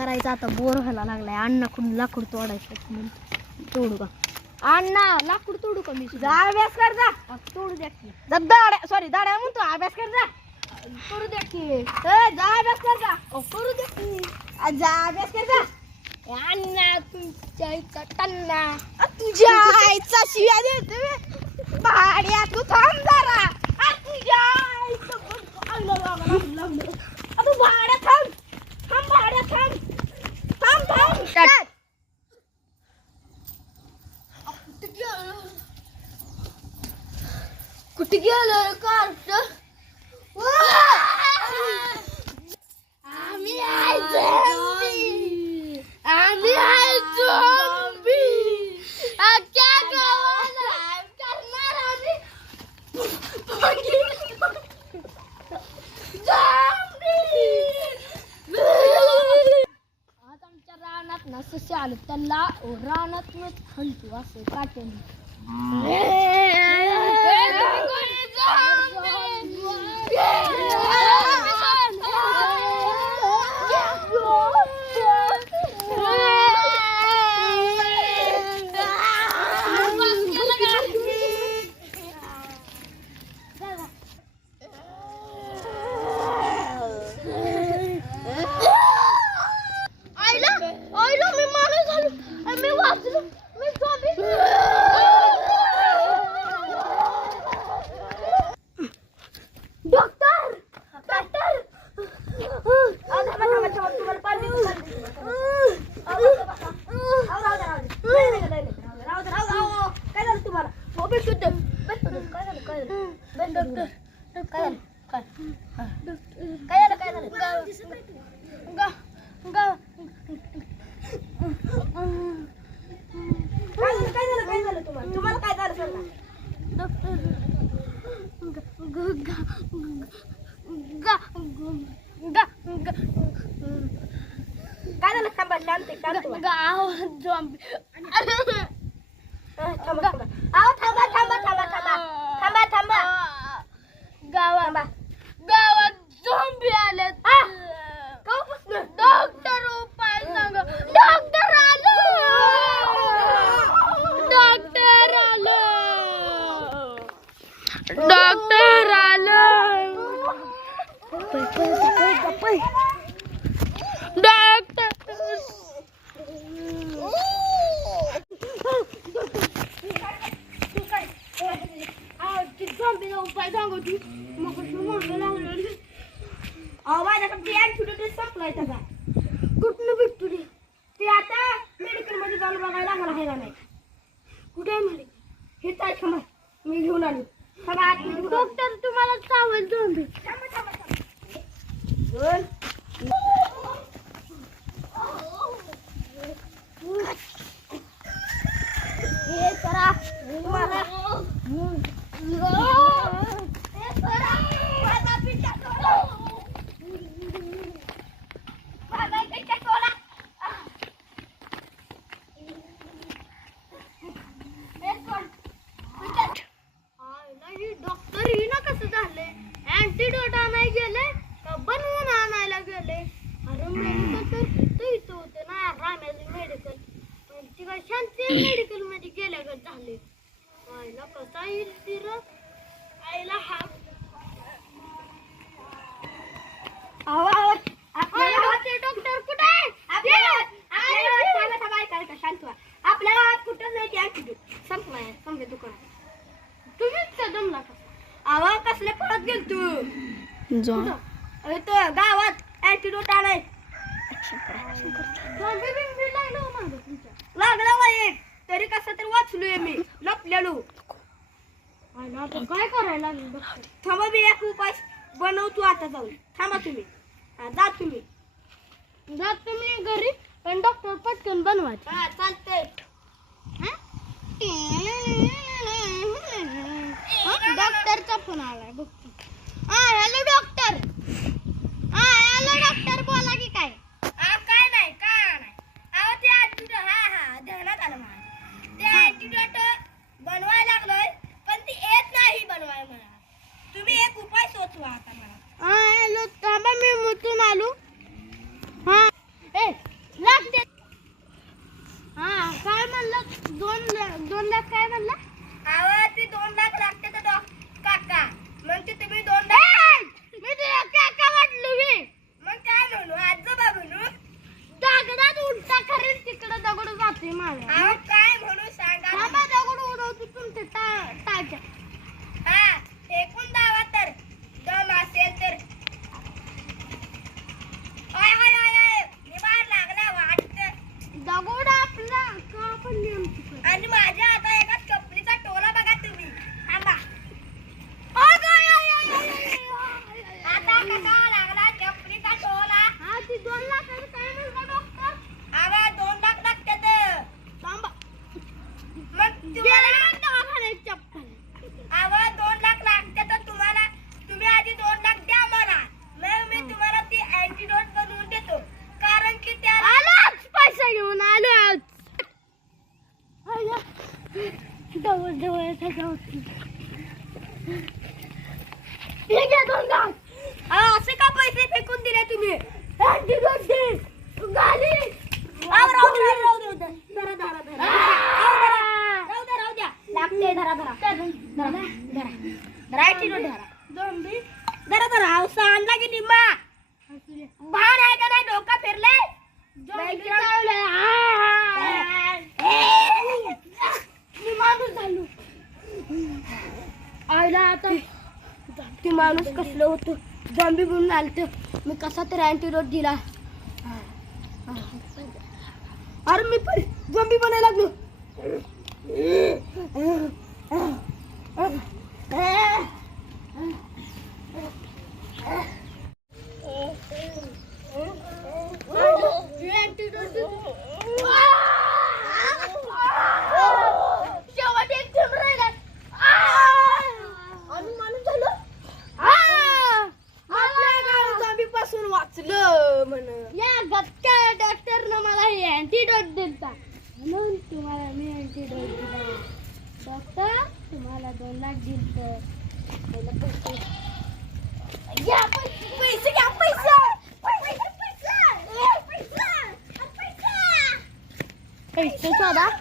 करायचं आता बोर व्हायला लागलाय. अण्णाकडून लाकूड तोडायचं म्हणून तोडू का? अण्णा लाकूड तोडू का मी जा अभ्यास कर जा. तोडू द्या की. जा दाड्या सॉरी दाड्या म्हणतो अभ्यास कर जा. करू द्या की. ए, जा अभ्यास कर जा. अहो, करू द्या की. आ, जा अभ्यास कर जा. ए, अण्णा तुमच्या इथं टन्ना आ, तुझ्या आईचा शिव्या देते भाड्या तू थांब जरा. आ, तुझ्या आईचं पण लागलं, लागलं, लागलं. Gel karşı. Amir el zombi. Amir el zombi. Hakkak oğlan. Karnar abi. رانت نص على التلة ورانت متحلت وصفة काय झालं काय हा. काय झालं काय झालं गा गा काय झालं काय झालं काय झालं तुम्हाला तुम्हाला काय झालं सांगा काय झालं थांबा शांत आहे, शांत व्हा. गाव झोंबी अह, थांबा थांबा अहो, थांबा थांबा थांबा थांबा थांबा थांबा गावात थांबा गावात झोंबी आलेत आ! कवापासनं? डॉक्टर उपाय सांग डॉक्टर आलो डॉक्टर आलो डॉक्टर आलो डॉक्टर उपाय सांगतो मग अहो माझ्याकडे ऍक्सिडेंट डॉक्टर त्याचा. कुठनं भेटतो रे? ते आता मेडिकलमध्ये जाऊन बघायला मला नाही? कुठे म्हणे? हे काय मी घेऊन आलो. डॉक्टर तुम्हाला चावल झोंबी थांबा, थांबा, थांबा. दोन. हे करा तुम्हाला हे करा. माझा पिठा सोडा. माझा पिठा सोडा. हे सोड. पिठा. नाही डॉक्टर ही ना कसं झालंय अँटीडोट आणायला गेले का बनवून आणायला गेले अरे मेडिकल तर इथं इथं होते ना रामेली मेडिकल शांती मेडिकलमध्ये गेल्या का झाले. आईला कसा येईल तिर आईला हा. डॉक्टर कुठे आहे? आपल्या गावात कुठं नाही ते ऍक्सिडेंट संपलाय संपले दुकान तुम्हीच का जमला का आवा कसले पळत गेल तू? अरे तो गावात आलाय झोंबी बिंबी लागलं हो मागं तुमच्या लागला बा एक तरी कसं वाचलोय मी. लपलेलो आता काय करायला थांबा मी एक उपाय बनवतो आता जाऊन. थांबा तुम्ही. हा, जा तुम्ही. जा तुम्ही घरी पण डॉक्टर पटकन बनवायचे हा चालतंय. डॉक्टरचा फोन आलाय बघ हा हॅलो डॉक्टर हा हॅलो डॉक्टर बोला की काय हा, काय नाही काय नाही अहो ते ऍटिट्यूड हा हा ध्यानात आलं मला ते ऍटिट्यूड बनवायला लागलोय पण ती येत नाही बनवाय मला तुम्ही एक उपाय सुचवा आता मला हा हॅलो थांबा मी मुतून आलो हा ए जवळ जवळ सजावट हे घ्या दोन घास अहो, असे का पैसे फेकून दिले तुम्ही. धरा, धरा, धरा. अहो, सांडला की निम्मा. भान आहे का नाही? डोका फिरले झोंबी चावले मी माणूस झालो आईला आता ते माणूस कसलं होतं? जॉम्बी म्हणून आलत. मी कसा तर अँटीडोट दिला. अरे मी पण जॉम्बी बनायला लागलो शेवट एक जण राहिला आणि माणूस झालं आपल्या गाव जॉम्बी पासून वाचलं म्हण या गप्प्या डॉक्टरनं मला हे अँटीडोट दिलता म्हणून तुम्हाला मी अँटीडोट दिला डॉक्टर तुम्हाला दोन लाख दिल तर पहिला पैसे घ्या पैसे पैसे घ्या पैसे